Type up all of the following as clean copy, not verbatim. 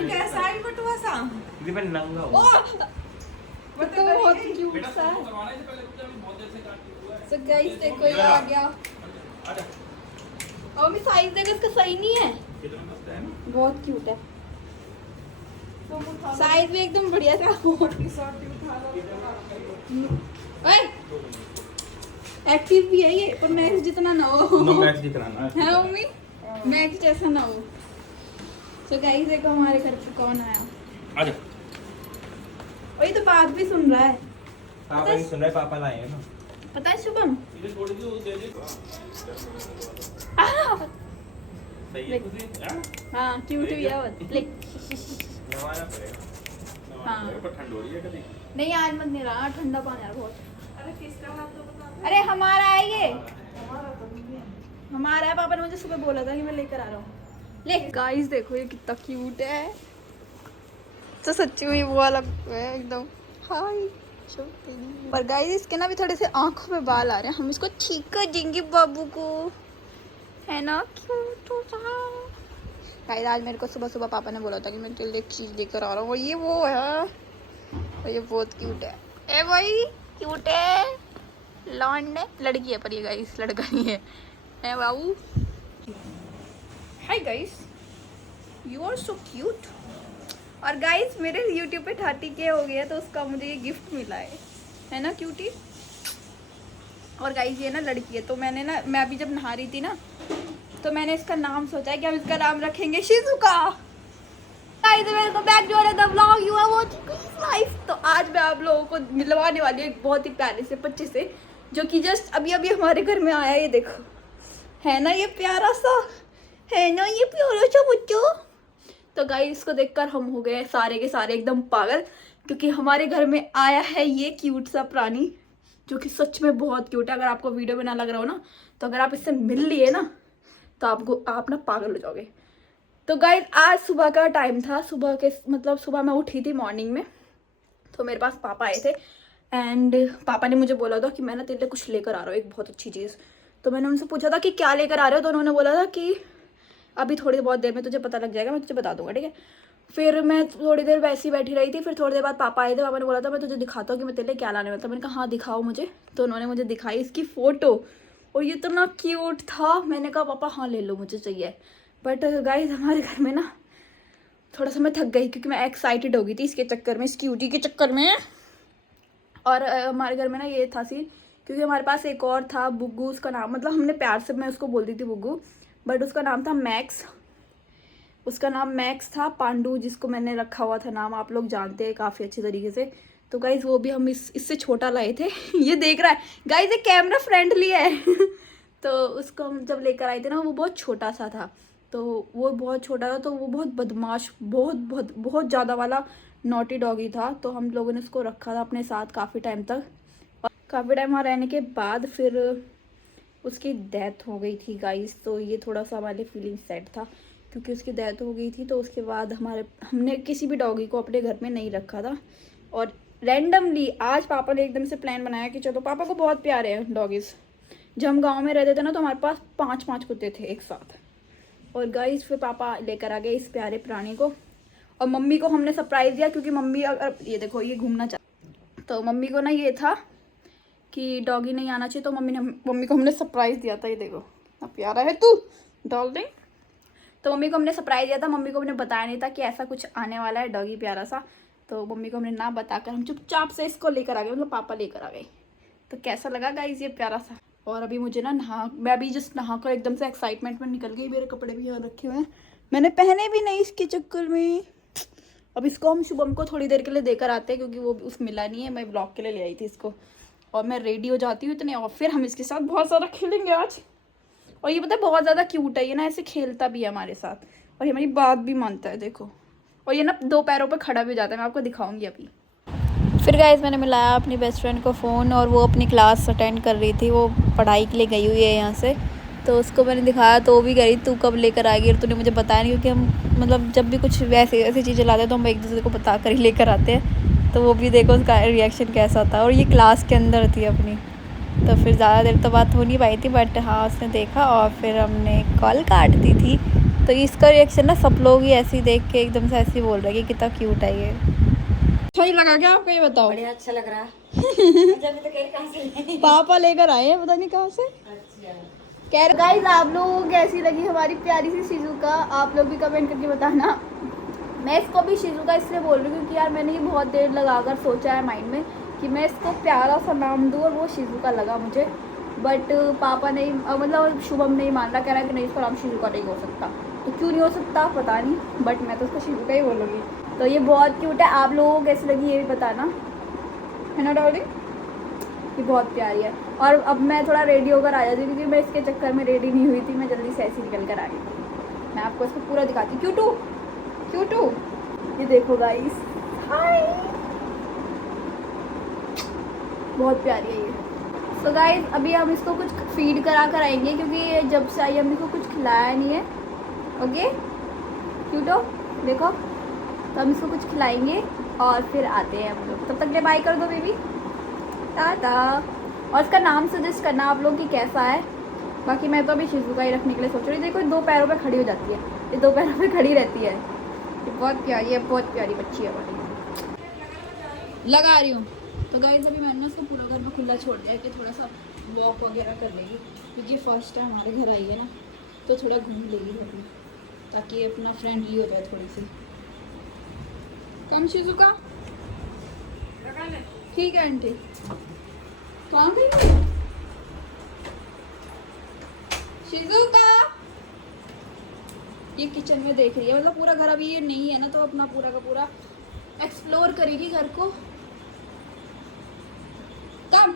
कैसा है बटुआ सा? ये मैं नंगा हूँ। वो तो बहुत क्यूट सा है। So guys देखो ये आ गया। और मैं साइज देखो इसका सही नहीं है। बहुत क्यूट है। साइज भी एकदम बढ़िया सा। एक्टिव भी है ये, पर मैक्स जितना ना हो। मैक्स जितना ना है मम्मी, मैक्स जैसा ना हो। तो गाइस देखो हमारे घर पे कौन आया। आजा। वही तो बात भी सुन रहा है। पापा नहीं सुन रहा है, पापा लाए हैं ना। पता है शुभम? सही है हाँ क्यूट भी है ले। नवाना पड़ेगा। हाँ पर ठंड हो रही है कभी। नहीं आज मत नहीं रहा, ठंडा पानी है बहुत। अरे किसका हाथ तो बता। अरे हमारा है ये, हमारा है। पापा ने मुझे सुबह बोला था कि मैं लेकर आ रहा हूँ। ले गाइस देखो ये कितना क्यूट है। तो सच्ची में वो वाला है एकदम। हाय पर गाइस इसके ना भी थोड़े से आंखों में बाल आ रहे हैं, हम इसको ठीक कर देंगे बाबू को, है ना क्यूट सा। गाइस आज मेरे को सुबह सुबह पापा ने बोला था कि मैं तेरे लिए एक चीज लेकर आ रहा हूँ, ये वो है और ये बहुत क्यूट है। ए भाई क्यूट है, लॉन्ड है, लड़की है पर ये गाइस लड़का नहीं है। ए बाबू hi guys, you are so cute. और गाइस मेरे YouTube पे 30K हो गया तो उसका मुझे ये गिफ्ट मिला है ना क्यूटी। और गाइस ये ना लड़की है, तो मैंने ना, मैं अभी जब नहा रही थी ना तो मैंने इसका नाम सोचा है कि हम इसका नाम रखेंगे Shizuka. Guys welcome back to another vlog, you are watching queen's life. तो आज मैं आप लोगों को मिलवाने वाली हूँ एक बहुत ही प्यारे से बच्चे से, जो कि जस्ट अभी अभी हमारे घर में आया। ये देखो, है ना ये प्यारा सा, है ना ये प्यारा सा बच्चा। तो गाइस इसको देखकर हम हो गए सारे के सारे एकदम पागल, क्योंकि हमारे घर में आया है ये क्यूट सा प्राणी, जो कि सच में बहुत क्यूट है। अगर आपको वीडियो में ना लग रहा हो ना, तो अगर आप इससे मिल लिए ना तो आप ना पागल हो जाओगे। तो गाइस आज सुबह का टाइम था, सुबह के मतलब सुबह मैं उठी थी मॉर्निंग में, तो मेरे पास पापा आए थे एंड पापा ने मुझे बोला था कि मैं ना तेरे लिए कुछ लेकर आ रहा हूँ, एक बहुत अच्छी चीज़। तो मैंने उनसे पूछा था कि क्या लेकर आ रहे हो, तो उन्होंने बोला था कि अभी थोड़ी बहुत देर में तुझे पता लग जाएगा, मैं तुझे बता दूंगा, ठीक है। फिर मैं थोड़ी देर वैसे ही बैठी रही थी, फिर थोड़ी देर बाद पापा आए थे। पापा ने बोला था मैं तुझे दिखाता हूँ कि मैं तेरे लिए क्या लाने वाला था। मैंने कहा हाँ दिखाओ मुझे। तो उन्होंने मुझे दिखाई इसकी फ़ोटो, और ये इतना क्यूट था। मैंने कहा पापा हाँ ले लो, मुझे चाहिए। बट गाइस हमारे घर में ना थोड़ा सा मैं थक गई, क्योंकि मैं एक्साइटेड हो गई थी इसके चक्कर में, इस क्यूटी के चक्कर में। और हमारे घर में ना ये था सीन, क्योंकि हमारे पास एक और था बुग्गू, उसका नाम, मतलब हमने प्यार से मैं उसको बोलती थी बुग्गू, बट उसका नाम था मैक्स। उसका नाम मैक्स था। पांडू जिसको मैंने रखा हुआ था नाम, आप लोग जानते हैं काफ़ी अच्छी तरीके से। तो गाइज़ वो भी हम इससे छोटा लाए थे। ये देख रहा है गाइज़, ये कैमरा फ्रेंडली है। तो उसको हम जब लेकर आए थे ना, वो बहुत छोटा सा था, तो वो बहुत छोटा था, तो वो बहुत बदमाश, बहुत ज़्यादा वाला नॉटी डॉगी था। तो हम लोगों ने उसको रखा था अपने साथ काफ़ी टाइम तक, और काफ़ी टाइम वहाँ रहने के बाद फिर उसकी डेथ हो गई थी गाइज़। तो ये थोड़ा सा हमारे फीलिंग सेट था, क्योंकि उसकी डेथ हो गई थी। तो उसके बाद हमने किसी भी डॉगी को अपने घर में नहीं रखा था। और रैंडमली आज पापा ने एकदम से प्लान बनाया कि चलो, पापा को बहुत प्यारे हैं डॉगीज़। जब हम गांव में रहते थे ना, तो हमारे पास 5 कुत्ते थे एक साथ। और गाइस फिर पापा लेकर आ गए इस प्यारे प्राणी को। और मम्मी को हमने सरप्राइज़ दिया, क्योंकि मम्मी, अगर ये देखो ये घूमना चाह, तो मम्मी को ना ये था कि डॉगी नहीं आना चाहिए, तो मम्मी को हमने सरप्राइज़ दिया था। ये देखो कितना प्यारा है तू डार्लिंग। तो मम्मी को हमने सरप्राइज़ दिया था, मम्मी को हमने बताया नहीं था कि ऐसा कुछ आने वाला है डॉगी प्यारा सा। तो मम्मी को हमने ना बताकर हम चुपचाप से इसको लेकर आ गए, मतलब पापा लेकर आ गए। तो कैसा लगा गाइस ये प्यारा सा। और अभी मुझे ना मैं अभी जस्ट नहा कर एकदम से एक्साइटमेंट में निकल गई। मेरे कपड़े भी यहाँ रखे हुए हैं, मैंने पहने भी नहीं इसके चक्कर में। अब इसको हम शुभम को थोड़ी देर के लिए देकर आते हैं, क्योंकि वो उस मिला नहीं है, मैं ब्लॉग के लिए ले आई थी इसको। और मैं रेडी हो जाती हूँ इतने, और फिर हम इसके साथ बहुत सारा खेलेंगे आज। और ये पता है बहुत ज़्यादा क्यूट है, ये ना ऐसे खेलता भी है हमारे साथ, और ये हमारी बात भी मानता है, देखो। और ये ना 2 पैरों पे खड़ा भी हो जाता है, मैं आपको दिखाऊंगी अभी। फिर गाइस मैंने मिलाया अपनी बेस्ट फ्रेंड को फ़ोन, और वो अपनी क्लास अटेंड कर रही थी, वो पढ़ाई के लिए गई हुई है यहाँ से। तो उसको मैंने दिखाया, तो वो भी कह रही तू कब लेकर आएगी, और तूने मुझे बताया नहीं, क्योंकि हम मतलब जब भी कुछ ऐसी चीज़ें लाते हैं तो हम एक दूसरे को बता कर ही लेकर आते हैं। तो वो भी देखो उसका रिएक्शन कैसा था। और ये क्लास के अंदर थी अपनी, तो फिर ज़्यादा देर तो बात हो नहीं पाई थी, बट हाँ उसने देखा और फिर हमने कॉल काट दी थी। तो इसका रिएक्शन ना सब लोग ही ऐसे ही देख के एकदम से ऐसे ही बोल रहे हैं कि कितना क्यूट है ये। अच्छा नहीं लगा क्या आपको, ये बताओ? बढ़िया अच्छा लग रहा है। जब तो कहीं कहाँ से पापा लेकर आए हैं, पता नहीं कहाँ से। कह रहे गाइस आप लोगों को कैसी लगी हमारी प्यारी सी शिजुका, आप लोग भी कमेंट करके बताना। मैं इसको भी शिजुका इसलिए बोल रही हूँ क्योंकि यार मैंने ये बहुत देर लगाकर सोचा है माइंड में कि मैं इसको प्यारा सा नाम दूँ, और वो शिजुका लगा मुझे। बट पापा नहीं, मतलब शुभम नहीं मान रहा, कह रहा है कि नहीं इसका नाम शिजुका नहीं हो सकता। तो क्यों नहीं हो सकता पता नहीं, बट मैं तो उसको शिजुका ही बोलूँगी। तो ये बहुत क्यूट है, आप लोगों को कैसी लगी ये भी बताना, है ना डार्लिंग? ये बहुत प्यारी है। और अब मैं थोड़ा रेडी होकर आ जाती हूँ क्योंकि मैं इसके चक्कर में रेडी नहीं हुई थी, मैं जल्दी से ऐसे निकल कर आ गई। मैं आपको इसको पूरा दिखाती हूँ। क्यूटू क्यूटू, ये देखो गाइस, हाय, बहुत प्यारी है ये। तो गाइस अभी हम इसको कुछ फीड करा कर आएंगे क्योंकि ये जब से आई हमने इसको कुछ खिलाया नहीं है। ओके क्यूटो देखो, तो हम इसको कुछ खिलाएंगे और फिर आते हैं हम लोग। तब तक ले बाय कर दो बेबी, टाटा। और इसका नाम सजेस्ट करना आप लोग कि कैसा है। बाकी मैं तो अभी शिजुका ही रखने के लिए सोच रही हूँ। देखो 2 पैरों पे खड़ी हो जाती है, ये 2 पैरों पे खड़ी रहती है। ये बहुत प्यारी है, बहुत प्यारी बच्ची है हमारी। लगा रही हूँ। तो गाइस अभी मैंने उसको पूरा घर में खुला छोड़ दिया कि थोड़ा सा वॉक वगैरह कर लेगी, क्योंकि फर्स्ट टाइम हमारे घर आई है ना, तो थोड़ा घूम लेगी घर में, ताकि अपना फ्रेंडली हो जाए थोड़ी सी। कम शिजुका, ठीक है आंटी। कहाँ गई शिजुका? ये किचन में देख रही है, मतलब पूरा घर अभी ये नहीं है ना, तो अपना पूरा का पूरा एक्सप्लोर करेगी घर को। कम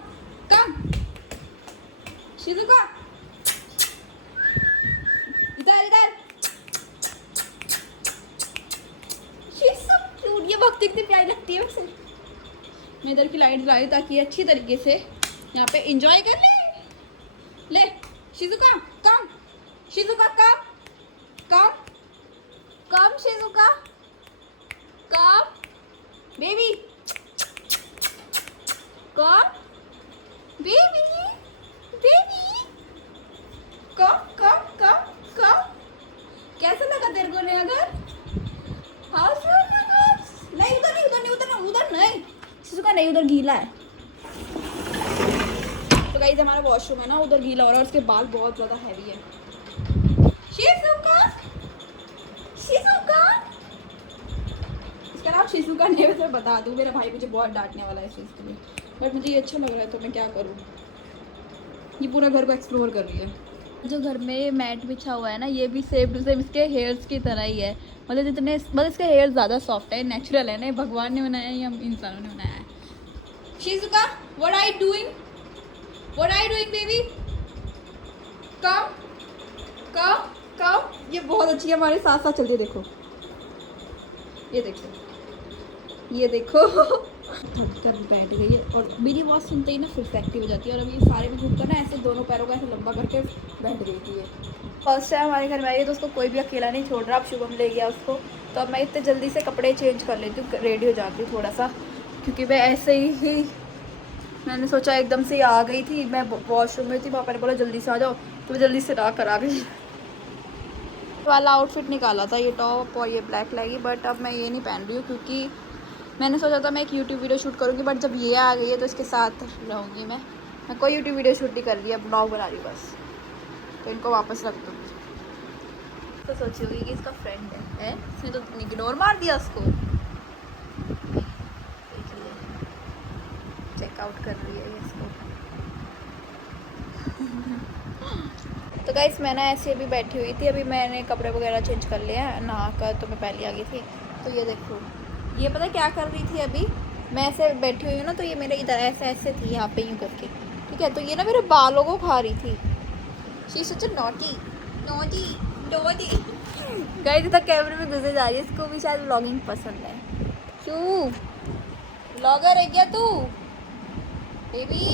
कम शिजुका, इधर इधर। शी सो क्यूट, ये भक्ति कितनी प्यारी लगती है उसे। मैं इधर की लाइट जला रही ताकि अच्छी तरीके से यहाँ पे एंजॉय कर ले। ले Shizuka come, Shizuka come come come, Shizuka come baby, come baby, baby come come come come. कैसा लगा तेरे को ने अगर? हाँ नहीं उधर नहीं, उधर नहीं, उधर नहीं, उधर नहीं शिजुका, नहीं उधर गीला है। तो गाइस हमारा वॉशरूम है ना, उधर गीला हो रहा है और उसके बाल बहुत ज़्यादा हैवी है। शिजुका, शिजुका, इसका नाम शिजुका नहीं है, वैसे बता दूँ, मेरा भाई मुझे बहुत डांटने वाला है इस चीज़ के लिए, बट मुझे ये अच्छा लग रहा है तो मैं क्या करूँ। ये पूरा घर को एक्सप्लोर कर रही है। जो घर में मैट बिछा हुआ है ना, ये भी सेम टू सेम इसके हेयर्स की तरह ही है, मतलब जितने, मतलब इसके हेयर ज़्यादा सॉफ्ट है, नेचुरल है ना, ये भगवान ने बनाया है या हम इंसानों ने बनाया है। Shizuka, what are you doing? What are you doing, baby? Come, come, come. ये बहुत अच्छी है, हमारे साथ साथ चलती है। देखो, ये देखो, ये देखो थक बैठ गई है और मेरी आवाज़ सुनते ही ना फिर से एक्टिव हो जाती है। और अभी सारे में घूमकर ना ऐसे दोनों पैरों को ऐसे लंबा करके बैठ गई थी। ये फर्स्ट टाइम हमारे घर में आई है तो उसको कोई भी अकेला नहीं छोड़ रहा। अब शुभम ले गया उसको, तो अब मैं इतने जल्दी से कपड़े चेंज कर लेती हूँ, रेडी हो जाती हूँ थोड़ा सा, क्योंकि मैं ऐसे ही मैंने सोचा एकदम से आ गई थी, मैं वॉशरूम में थी, पापा ने बोला जल्दी से आ जाओ, तो जल्दी से ला कर आ गई। वाला आउटफिट निकाला था, ये टॉप और ये ब्लैक लेगी, बट अब मैं ये नहीं पहन रही हूँ क्योंकि मैंने सोचा था मैं एक यूट्यूब वीडियो शूट करूँगी, बट जब ये आ गई है तो इसके साथ रहूँगी मैं कोई यूट्यूब वीडियो शूट नहीं कर रही है, ब्लॉग बना रही हूँ बस, तो इनको वापस रख दूँगी। तो सोची होगी कि इसका फ्रेंड है, इसने तो इग्नोर मार दिया उसको। चेकआउट कर रही है ये इसको। तो गाइस मैं ना ऐसे अभी बैठी हुई थी, अभी मैंने कपड़े वगैरह चेंज कर लिया, नहा कर तो मैं पहले आ गई थी। तो ये देखो, ये पता क्या कर रही थी, अभी मैं ऐसे बैठी हुई हूँ ना, तो ये मेरे इधर ऐसे ऐसे थी यहाँ पे यूँ करके, ठीक है, तो ये ना मेरे बालों को खा रही थी। She is such a naughty naughty naughty. Guys इधर कैमरे में घुसे जा रही है, इसको भी शायद व्लॉगिंग पसंद है। क्यों व्लॉगर है क्या तू बेबी?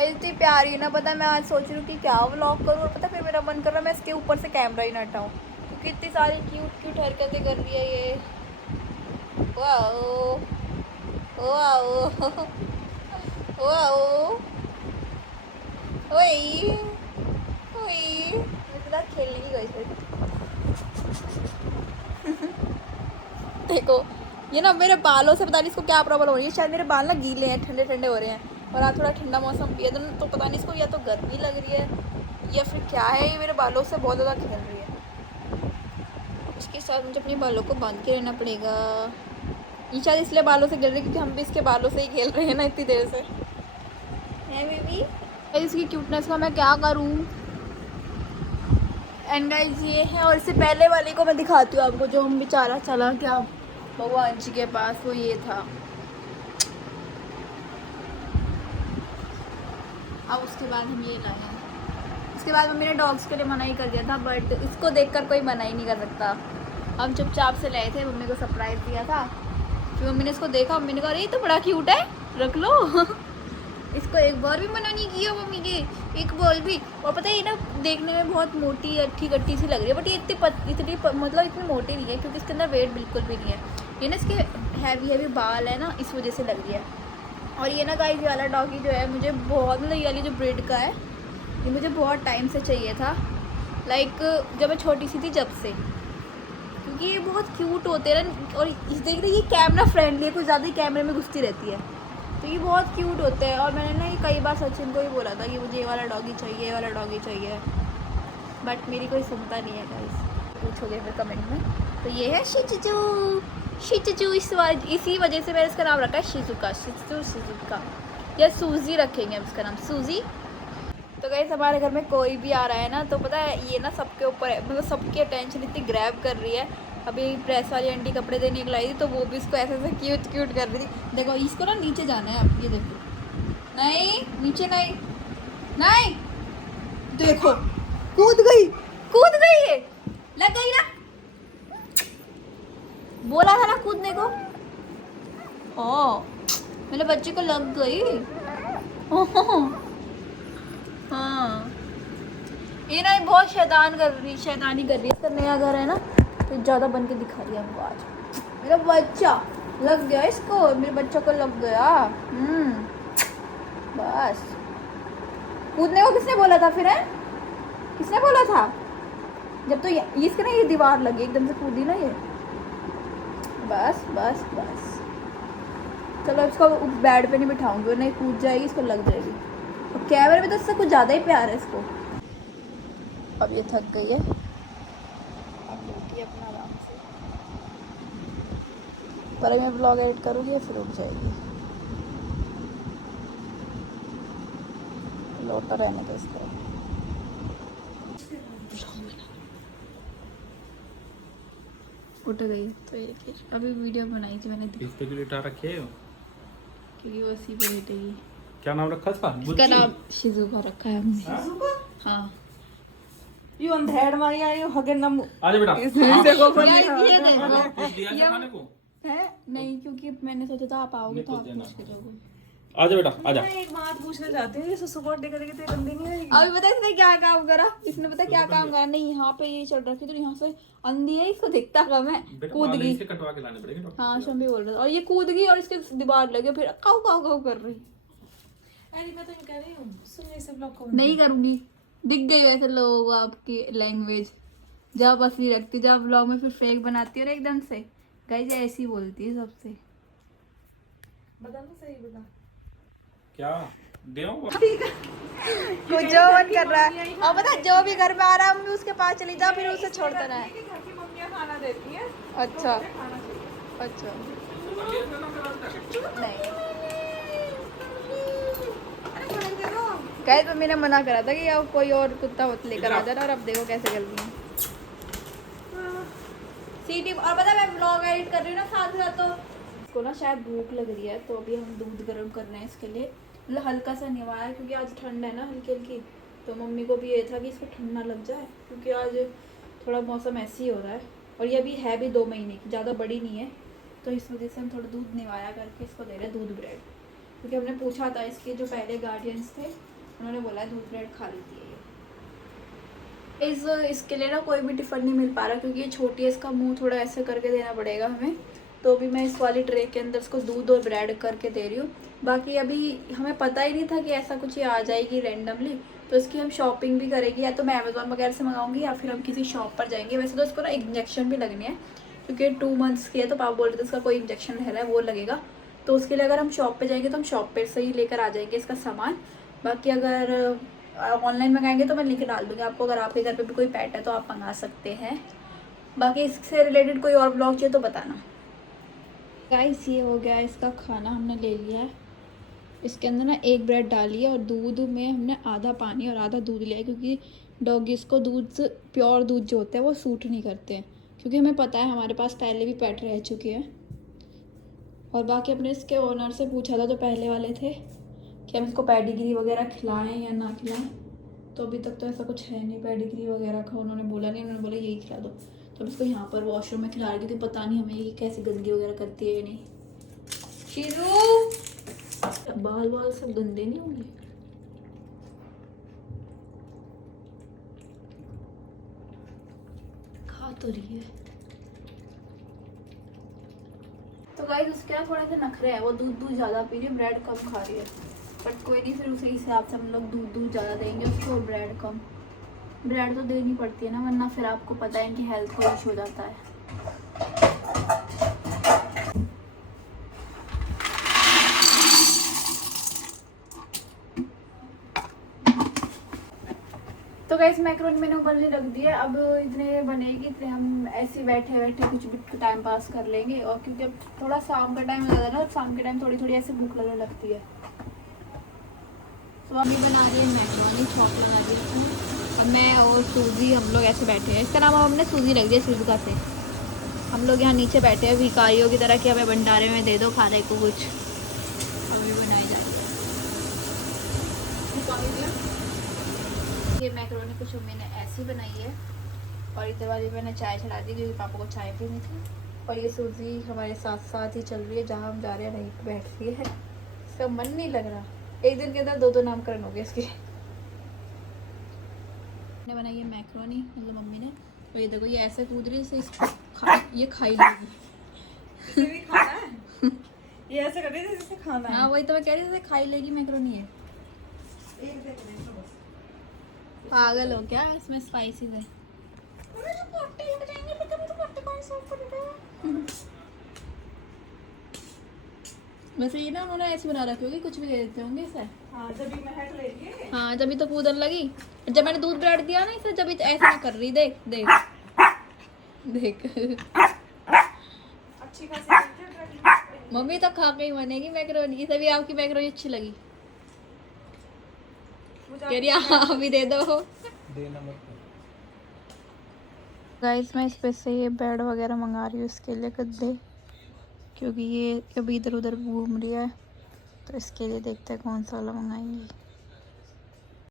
इतनी प्यारी है ना, पता है मैं आज सोच रही हूँ कि क्या व्लॉग करूँ, और पता फिर मेरा मन कर रहा है मैं इसके ऊपर से कैमरा ही ना हटाऊँ, क्योंकि इतनी सारी क्यूट क्यूट हरकतें कर रही है ये। वाओ वाओ वाओ ओए ओए इतना खेलने की गई देखो ये ना मेरे बालों से पता नहीं इसको क्या प्रॉब्लम हो रही है। शायद मेरे बाल ना गीले हैं, ठंडे ठंडे हो रहे हैं और आज थोड़ा ठंडा मौसम भी है तो पता नहीं इसको या तो गर्मी लग रही है या फिर क्या है। ये मेरे बालों से बहुत ज़्यादा खेल रही है। इसके साथ मुझे अपने बालों को बांध के रहना पड़ेगा। ये शायद इसलिए बालों से गिर रही क्योंकि हम भी इसके बालों से ही खेल रहे हैं ना इतनी देर से। है बेबी इसकी क्यूटनेस का मैं क्या करूँ। एंड गाइस ये है और इससे पहले वाले को मैं दिखाती हूँ आपको जो हम बेचारा चला क्या भगवान जी के पास। वो ये था। अब उसके बाद हम ये लाए हैं। उसके बाद मम्मी ने डॉग्स के लिए मना ही कर दिया था बट इसको देखकर कोई मना ही नहीं कर सकता। हम चुपचाप से लाए थे, मम्मी को सरप्राइज़ दिया था। फिर मम्मी ने इसको देखा, मम्मी ने कहा अरे ये तो बड़ा क्यूट है रख लो। इसको एक बार भी मना नहीं किया मम्मी ने, एक बार भी। और पता है ये ना देखने में बहुत मोटी अट्ठी गट्टी सी लग रही है बट ये इतनी मतलब इतनी मोटी नहीं है क्योंकि इसके अंदर वेट बिल्कुल भी नहीं है। ये ना इसके हैवी बाल है ना इस वजह से लग रही है। और ये ना गाइस वाला डॉगी जो है मुझे बहुत मतलब ये वाली जो ब्रीड का है ये मुझे बहुत टाइम से चाहिए था। लाइक जब मैं छोटी सी थी जब से, क्योंकि ये बहुत क्यूट होते हैं ना। और इस देख रही ये कैमरा फ्रेंडली है, कुछ ज़्यादा ही कैमरे में घुसती रहती है तो ये बहुत क्यूट होते हैं। और मैंने ना ये कई बार सचिन को ही बोला था कि मुझे ये वाला डॉगी चाहिए, ये वाला डॉगी चाहिए बट मेरी कोई सुनता नहीं है गाइस। पूछोगे फिर कमेंट में। तो ये है शिचू शिचू। इसी वजह से मैंने इसका नाम रखा है शिजुका। शिजुका या सूजी रखेंगे हम इसका नाम, सूजी। तो गाइस हमारे घर में कोई भी आ रहा है ना तो पता है ये ना सबके ऊपर मतलब सबकी अटेंशन इतनी ग्रैब कर रही है। अभी प्रेस वाली आंटी कपड़े देने के लाई थी तो वो भी इसको ऐसे ऐसे क्यूट क्यूट कर रही थी। देखो इसको ना नीचे जाना है आप, ये देखो। नहीं नीचे नहीं नहीं, देखो कूद गई ये लग गई ना, बोला था ना कूदने को। ओ मेरे बच्चे को लग गई। हाँ ये ना बहुत शैतानी कर रही है। इसका नया घर है ना तो ज़्यादा बन के दिखा रही है हमको आज। मेरा बच्चा लग गया इसको, मेरे बच्चे को लग गया। बस कूदने को किसने बोला था फिर है, किसने बोला था? जब तो इसके ना ये दीवार लगी एकदम से कूदी ना ये। बस बस बस चलो इसको बेड पे नहीं बिठाऊंगी, नहीं कूद जाएगी, इसको लग जाएगी। और कैमरे में तो इससे कुछ ज़्यादा ही प्यार है इसको। अब ये थक गई है, अब लेटी है अपना आराम से। पर मैं ब्लॉग एडिट करूँगी या फिर उठ जाएगी। लौटा रहने का इसको। उठ गई तो ये फिर अभी वीडियो बनाई थी मैंने, इस पे क्यों लिटा रखे हो? क्योंकि वो उसी पे लेटेगी। क्या नाम रखा इसका? इसका नाम शिजुका रखा है हमने। हाँ यू अंधेड़ मारी आई हगे नम आजा बेटा। ये देखो कुछ दिया था खाने को? है नहीं, क्योंकि मैंने सोचा था आप आओगे तो आप पूछ के जाओगे। आजा बेटा आजा। मैं एक बात पूछना चाहती हूँ, ये सुसुकोट देख देख के गंदी नहीं होगी? अभी पता है इसने क्या काम करा? इसने पता क्या काम करा? नहीं यहाँ पे ये चढ़ रखी तो यहाँ से अंधी है, इसको दिखता कम है, कूद गई। इसे कटवा के लाने पड़ेंगे डॉक्टर। हाँ शम्भी बोल रहा था। और ये कूद गई और इसके दीवार लगे फिर काऊ काऊ काऊ कर रही। अरे मैं तो ये कह रही हूँ सुन इसे ब्लॉक को नहीं करूंगी, दिख गई वैसे लोगों को आपकी लैंग्वेज। जब असली रखती, जब ब्लॉग में फिर फेक बनाती है और एकदम से गाइस ऐसी बोलती है सबसे। बता ना सही बता क्या देओ? कुछ जो मन कर रहा है। और पता है जो भी घर में आ रहा है मम्मी उसके पास चली जा, फिर उसे छोड़ता रहा है। घर की मम्मियाँ खाना देती हैं, अच्छा खाना चाहिए। अच्छा नहीं गाइस मम्मी ने मना करा था कि अब कोई और कुत्ता मत लेकर आ जाना, और अब देखो कैसे कर रही है सीटी। और पता है मैं ब्लॉग एडिट कर रही हूँ ना साथ साथ, तो इसको ना शायद भूख लग रही है तो अभी हम दूध गर्म कर रहे हैं इसके लिए। मतलब हल्का सा निवाया है क्योंकि आज ठंड है ना हल्की हल्की, तो मम्मी को भी ये था कि इसको ठंड ना लग जाए क्योंकि आज थोड़ा मौसम ऐसे ही हो रहा है। और ये अभी है भी 2 महीने की, ज़्यादा बड़ी नहीं है, तो इस वजह से हम थोड़ा दूध निवाया करके इसको दे रहे हैं दूध ब्रेड। क्योंकि हमने पूछा था इसके जो पहले गार्डियंस थे उन्होंने बोला है दूध ब्रेड खा लेती है ये। इसके लिए ना कोई भी टिफ़न नहीं मिल पा रहा क्योंकि ये छोटी है, इसका मुंह थोड़ा ऐसे करके देना पड़ेगा हमें, तो अभी मैं इस वाली ट्रे के अंदर इसको दूध और ब्रेड करके दे रही हूँ। बाकी अभी हमें पता ही नहीं था कि ऐसा कुछ ये आ जाएगी रैंडमली, तो इसकी हम शॉपिंग भी करेंगे, या तो मैं अमेज़ॉन वगैरह से मंगाऊंगी या फिर हम किसी शॉप पर जाएंगे। वैसे तो इसको ना इंजेक्शन भी लगनी है, क्योंकि 2 मंथ्स की है, तो पापा बोल रहे थे इसका कोई इंजेक्शन रह रहा है वो लगेगा। तो उसके लिए अगर हम शॉप पे जाएंगे तो हम शॉप पे से ही लेकर आ जाएंगे इसका सामान। बाकी अगर ऑनलाइन मंगाएंगे तो मैं लिंक डाल दूँगी आपको, अगर आपके घर पे भी कोई पेट है तो आप मंगा सकते हैं। बाकी इससे रिलेटेड कोई और ब्लॉग चाहिए तो बताना। गाइस ये हो गया इसका खाना, हमने ले लिया है। इसके अंदर ना एक ब्रेड डाली है और दूध में हमने आधा पानी और आधा दूध लिया है, क्योंकि डॉगीज़ को दूध, प्योर दूध जो होते हैं वो सूट नहीं करते हैं, क्योंकि हमें पता है हमारे पास पहले भी पेट रह चुके हैं। और बाकी अपने इसके ओनर से पूछा था जो पहले वाले थे कि हम इसको पेडिग्री वगैरह खिलाएं या ना खिलाएं, तो अभी तक तो ऐसा कुछ है नहीं पेडिग्री वगैरह का, उन्होंने बोला नहीं, उन्होंने बोला यही खिला दो। तो इसको यहाँ पर वॉशरूम में खिला रही, क्योंकि पता नहीं हमें ये कैसी गंदगी वगैरह करती है या नहीं। शीरू बाल बाल सब गंदे नहीं होंगे? खा तो रही है। तो गाइस उसके यहाँ थोड़ा सा नखरे है, वो दूध ज़्यादा पी रही है, ब्रेड कम खा रही है। बट कोई नहीं, फिर उसी हिसाब से हम लोग दूध ज़्यादा देंगे उसको और ब्रेड कम। ब्रेड तो देनी पड़ती है ना, वरना फिर आपको पता है इनकी हेल्थ को इशू हो जाता है। तो गाइस मैक्रोनी मैंने उबलने रख दिया, अब इतने बनेगी, इतने हम ऐसे बैठे बैठे कुछ भी टाइम पास कर लेंगे। और क्योंकि अब थोड़ा शाम का टाइम हो जाता है ना, शाम के टाइम थोड़ी थोड़ी ऐसे भूख लगने लगती है। तो अभी बना रही है मैक्रोनी, चॉप लगा दी है। और मैं और सूजी हम लोग ऐसे बैठे हैं, इसका नाम हमने सूजी रख दिया शिल्पा से। हम लोग यहाँ नीचे बैठे हैं भिखारियों की तरह कि हमें भंडारे में दे दो खाने को कुछ। अभी बनाई जाएगी ये मैक्रोनी, कुछ मम्मी ने ऐसी बनाई है। और इधर वाली मैंने चाय चढ़ा दी, क्योंकि पापा को चाय पीनी थी। और ये सूजी हमारे साथ साथ ही चल रही है, जहाँ हम जा रहे हैं वहीं पर बैठ रही है। इसका मन नहीं लग रहा, एक दिन के अंदर 2 नामकरण हो गए इसके। ने बनाई है मैक्रोनी, मतलब मम्मी ने। तो ये देखो ये ऐसे कूद रही है, ये खाई लेगी। इसे भी खाना है। ये ऐसे कर रही है जैसे खाना है। हाँ वही तो मैं कह रही थी, खाई लेगी मैक्रोनी है। एक देख ले तो बस। पागल हो क्या, इसमें स्पाइसी है। वैसे ये ना उन्होंने ऐसे बना रखी होगी, कुछ भी दे देते होंगे इसे। हाँ जब भी महक लेगी। हाँ जब तो कूदन लगी, जब मैंने दूध ब्रेड दिया ना इसे, जब ऐसे नहीं कर रही। देख देख देख अच्छी खासी मम्मी तो खा के ही बनेगी मैक्रोनी। इसे भी आपकी मैक्रोनी अच्छी लगी? कह रही हाँ अभी दे दो। गाइस मैं इस पे से ये बेड वगैरह मंगा रही हूँ इसके लिए, गद्दे, क्योंकि ये अभी इधर उधर घूम रही है, तो इसके लिए देखते हैं कौन सा वाला मंगाएंगे।